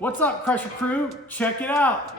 What's up, Crusher crew? Check it out.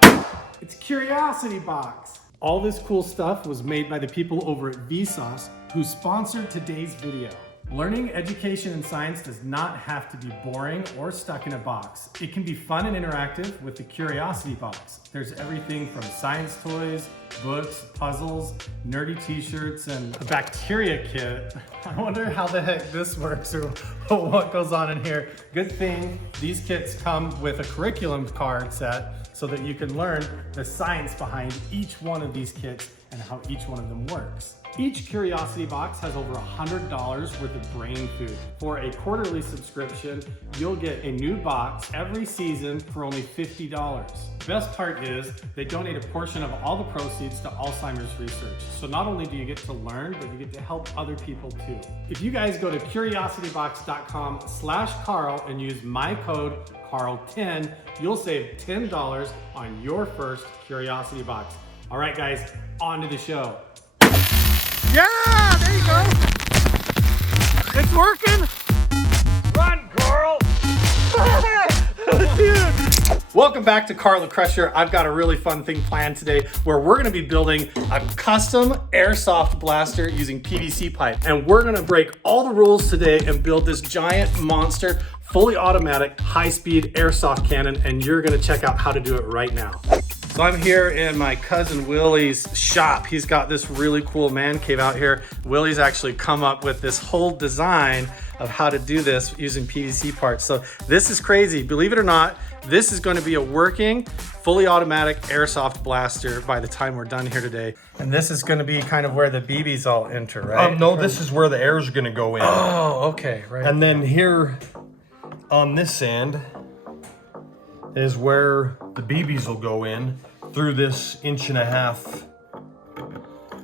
It's Curiosity Box. All this cool stuff was made by the people over at Vsauce who sponsored today's video. Learning education and science does not have to be boring or stuck in a box. It can be fun and interactive with the Curiosity Box. There's everything from science toys, books, puzzles, nerdy t-shirts, and a bacteria kit. I wonder how the heck this works or what goes on in here. Good thing these kits come with a curriculum card set so that you can learn the science behind each one of these kits and how each one of them works. Each Curiosity Box has over $100 worth of brain food. For a quarterly subscription, you'll get a new box every season for only $50. The best part is they donate a portion of all the proceeds to Alzheimer's research. So not only do you get to learn, but you get to help other people too. If you guys go to curiositybox.com/Carl and use my code Carl10, you'll save $10 on your first Curiosity Box. All right, guys, on to the show. Yeah, there you go. It's working. Run, Carl! Dude. Welcome back to Carl the Crusher. I've got a really fun thing planned today where we're gonna be building a custom airsoft blaster using PVC pipe. And we're gonna break all the rules today and build this giant monster, fully automatic, high-speed airsoft cannon. And you're gonna check out how to do it right now. So I'm here in my cousin Willie's shop. He's got this really cool man cave out here. Willie's actually come up with this whole design of how to do this using PVC parts. So this is crazy. Believe it or not, this is going to be a working, fully automatic airsoft blaster by the time we're done here today. And this is going to be kind of where the BBs all enter, right? No, this is where the air is going to go in. Oh, okay, right. And then here on this end is where the BBs will go in through this 1.5 inch.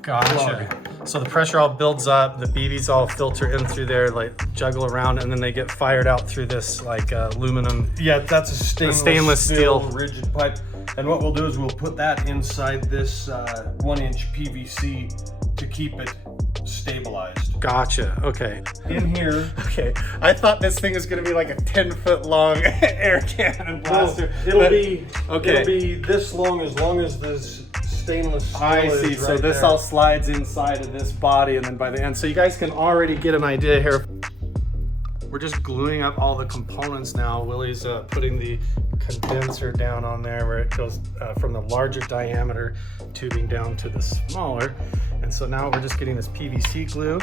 Gotcha. plug. So the pressure all builds up, the BBs all filter in through there, like juggle around, and then they get fired out through this like aluminum. Yeah, that's a stainless steel rigid pipe. And what we'll do is we'll put that inside this 1-inch PVC to keep it stabilized. Gotcha. Okay. In here, Okay. I thought this thing was gonna be like a 10-foot long air cannon blaster. it'll be this long as this stainless steel I is see. So right this there. all slides inside of this body, and then by the end, so you guys can already get an idea here. We're just gluing up all the components now. Willie's putting the condenser down on there where it goes from the larger diameter tubing down to the smaller. And so now we're just getting this PVC glue,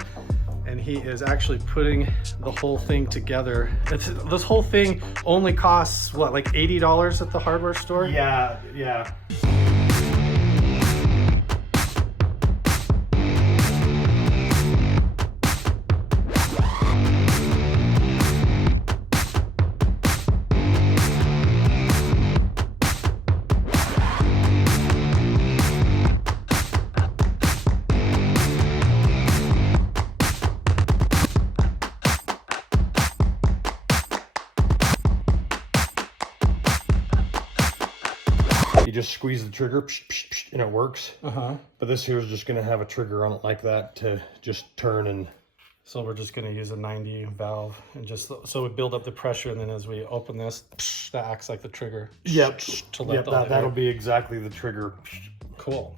and he is actually putting the whole thing together. This whole thing only costs, what, like $80 at the hardware store? Yeah. You just squeeze the trigger and it works. But this here is just going to have a trigger on it like that to just turn. And so we're just going to use a 90 valve and just so we build up the pressure, and then as we open this, that acts like the trigger. To let the that'll be exactly the trigger. Cool.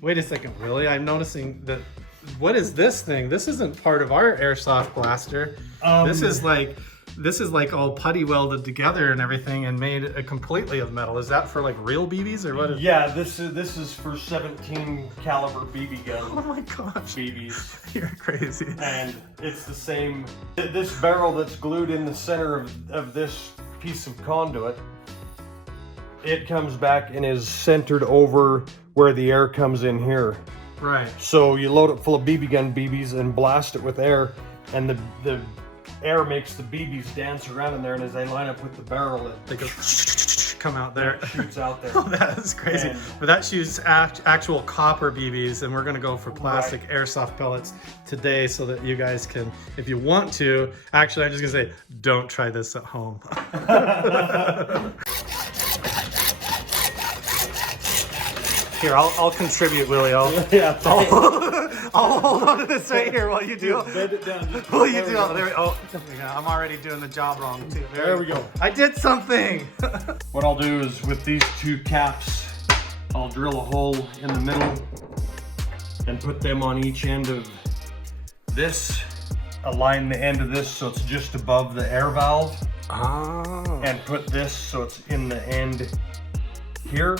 Wait a second, Willie. I'm noticing that. What is this thing? This isn't part of our airsoft blaster. This is like all putty welded together and everything and made completely of metal. Is that for like real BBs or what? Yeah, this is for 17 caliber BB gun. Oh my gosh. BBs. You're crazy. And it's the same. This barrel that's glued in the center of this piece of conduit, it comes back and is centered over where the air comes in here. Right. So you load it full of BB gun BBs and blast it with air, and the air makes the BBs dance around in there, and as they line up with the barrel, They go come out there. it shoots out there. Oh, that is crazy. And- But that shoots actual copper BBs, and we're gonna go for plastic airsoft pellets today so that you guys can, if you want to, actually I'm just gonna say, don't try this at home. Here, I'll contribute, Willie. Yeah. I'll hold on to this right here while you do. Bend it down. While you do. There we go. Oh, yeah, I'm already doing the job wrong too. There we go. I did something. What I'll do is with these two caps, I'll drill a hole in the middle and put them on each end of this. Align the end of this so it's just above the air valve. Oh. And put this so it's in the end here.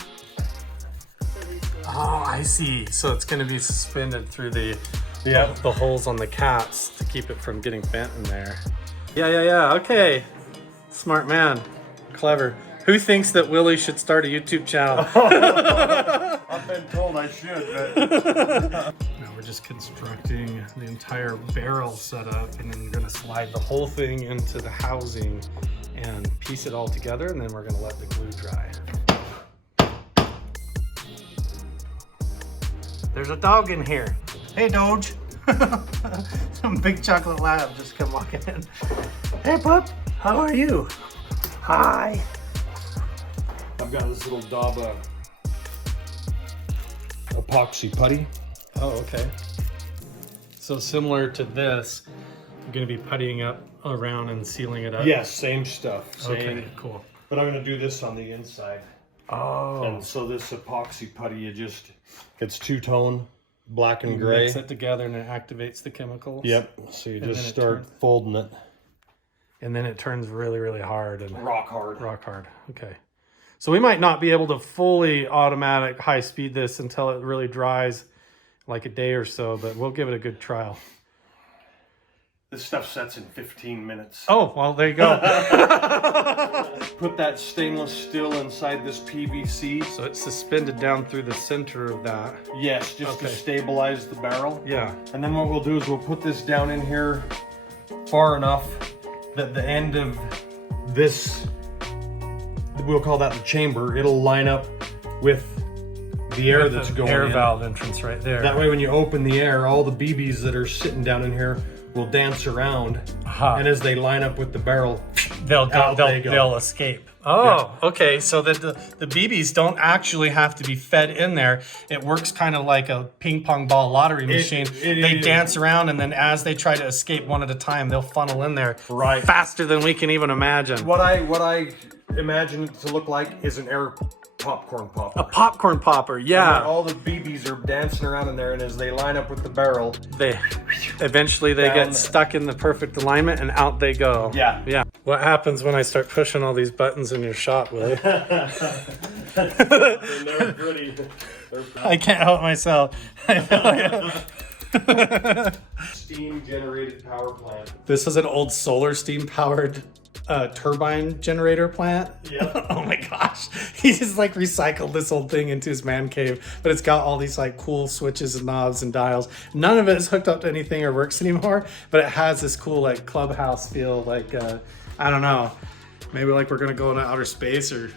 Oh, I see. So it's going to be suspended through the Yep. the holes on the caps to keep it from getting bent in there. Yeah. Okay. Smart man. Clever. Who thinks that Willie should start a YouTube channel? I've been told I should, but Now we're just constructing the entire barrel setup, and then we're going to slide the whole thing into the housing and piece it all together, and then we're going to let the glue dry. There's a dog in here. Hey, Doge. Some big chocolate lab just come walking in. Hey, pup. How are you? Hi. I've got this little daub of epoxy putty. Oh, okay. So similar to this, I'm going to be puttying up around and sealing it up. Yes, same stuff. Same. Okay, cool. But I'm going to do this on the inside. Oh. And so this epoxy putty, it's two-tone, black and You gray. mix it together and it activates the chemicals. Yep. So you And just then it start turns- folding it. And then it turns really, really hard and Rock hard. rock hard. Okay. So we might not be able to fully automatic high speed this until it really dries, like a day or so, but we'll give it a good trial. This stuff sets in 15 minutes. Oh, well, there you go. Put that stainless steel inside this PVC. So it's suspended down through the center of that. Yes, just to Okay. stabilize the barrel. Yeah. And then what we'll do is we'll put this down in here far enough that the end of this, we'll call that the chamber, it'll line up with the air that's going air in. valve entrance right there. That way when you open the air, all the BBs that are sitting down in here will dance around. Aha. And as they line up with the barrel, They'll out they go. they'll escape. Oh, okay. So the BBs don't actually have to be fed in there. It works kind of like a ping pong ball lottery machine. They dance around, and then as they try to escape one at a time, they'll funnel in there Right. faster than we can even imagine. what I imagine it to look like is an air popcorn popper. A popcorn popper, yeah. All the BBs are dancing around in there, and as they line up with the barrel, They eventually they Down get there. stuck in the perfect alignment, and out they go. Yeah. Yeah. What happens when I start pushing all these buttons in your shop, Willie? they're never pretty. I can't help myself. Steam generated power plant. This is an old solar steam powered turbine generator plant. Yeah. Oh my gosh. He just like recycled this old thing into his man cave, but it's got all these like cool switches and knobs and dials. None of it is hooked up to anything or works anymore, but it has this cool like clubhouse feel, like I don't know, maybe like we're gonna go into outer space or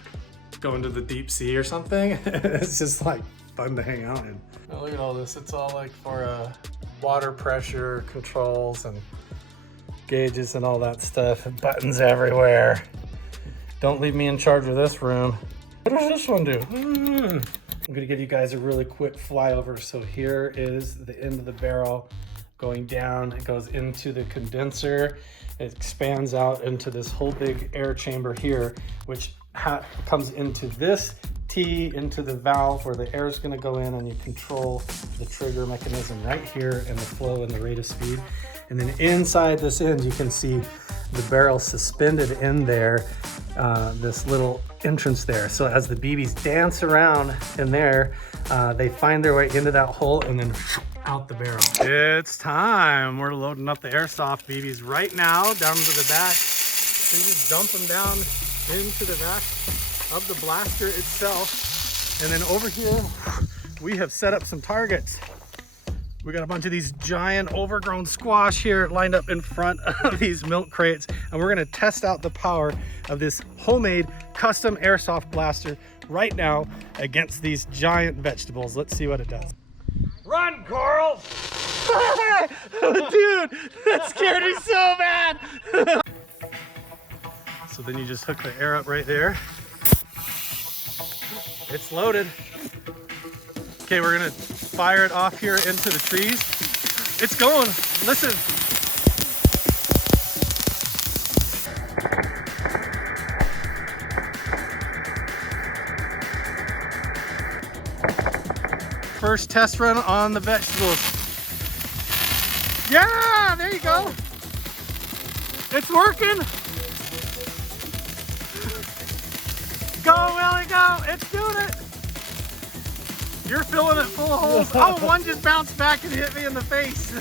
go into the deep sea or something. It's just like fun to hang out in. Oh, look at all this. It's all like for water pressure controls and gauges and all that stuff, and buttons everywhere. Don't leave me in charge of this room. What does this one do? I'm gonna give you guys a really quick flyover. So here is the end of the barrel going down. It goes into the condenser. It expands out into this whole big air chamber here, which comes into this T, into the valve where the air is going to go in, and you control the trigger mechanism right here and the flow and the rate of speed. And then inside this end, you can see the barrel suspended in there, this little entrance there. So as the BBs dance around in there, they find their way into that hole and then out the barrel. It's time. We're loading up the AirSoft BBs right now down to the back. So you just dump them down into the back of the blaster itself. And then over here, we have set up some targets. We got a bunch of these giant overgrown squash here lined up in front of these milk crates, and we're gonna test out the power of this homemade custom AirSoft blaster right now against these giant vegetables. Let's see what it does. Run, Carl! Dude, that scared me so bad. So then you just hook the air up right there. It's loaded. Okay, we're gonna fire it off here into the trees. It's going. Listen. First test run on the vegetables. Yeah, there you go. It's working. Go, Willie, go. It's doing it. You're filling it full of holes. Oh, one just bounced back and hit me in the face.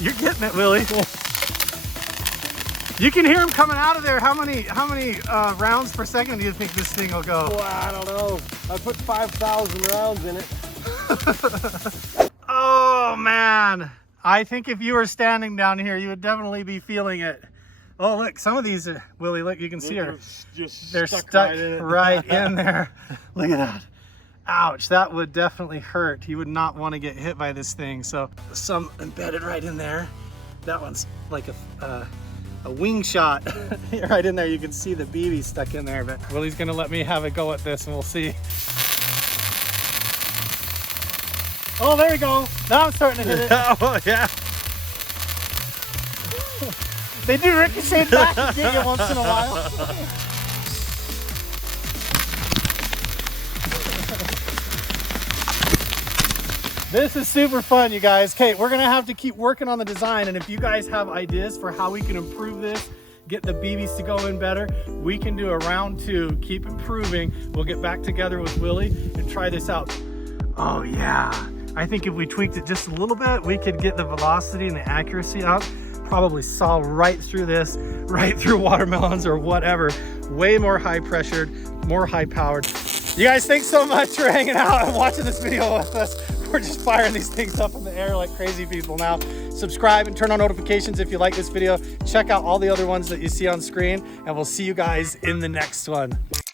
You're getting it, Willie. You can hear him coming out of there. How many rounds per second do you think this thing will go? Well, I don't know. I put 5,000 rounds in it. Oh man, I think if you were standing down here, you would definitely be feeling it. Oh look, some of these are, Willie, look, you can see her. They're stuck right in there. Look at that. Ouch, that would definitely hurt. You would not want to get hit by this thing. So some embedded right in there. That one's like a wing shot. Right in there, you can see the BB stuck in there, but Willie's gonna let me have a go at this and we'll see. Oh, there we go. Now I'm starting to hit it. Oh, yeah. They do ricochet back and get you once in a while. This is super fun, you guys. Okay, we're gonna have to keep working on the design, and if you guys have ideas for how we can improve this, get the BBs to go in better, we can do a round 2, keep improving. We'll get back together with Willie and try this out. Oh yeah. I think if we tweaked it just a little bit, we could get the velocity and the accuracy up. Probably saw right through this, right through watermelons or whatever. Way more high pressured, more high powered. You guys, thanks so much for hanging out and watching this video with us. We're just firing these things up in the air like crazy people now. Subscribe and turn on notifications if you like this video. Check out all the other ones that you see on screen, and we'll see you guys in the next one.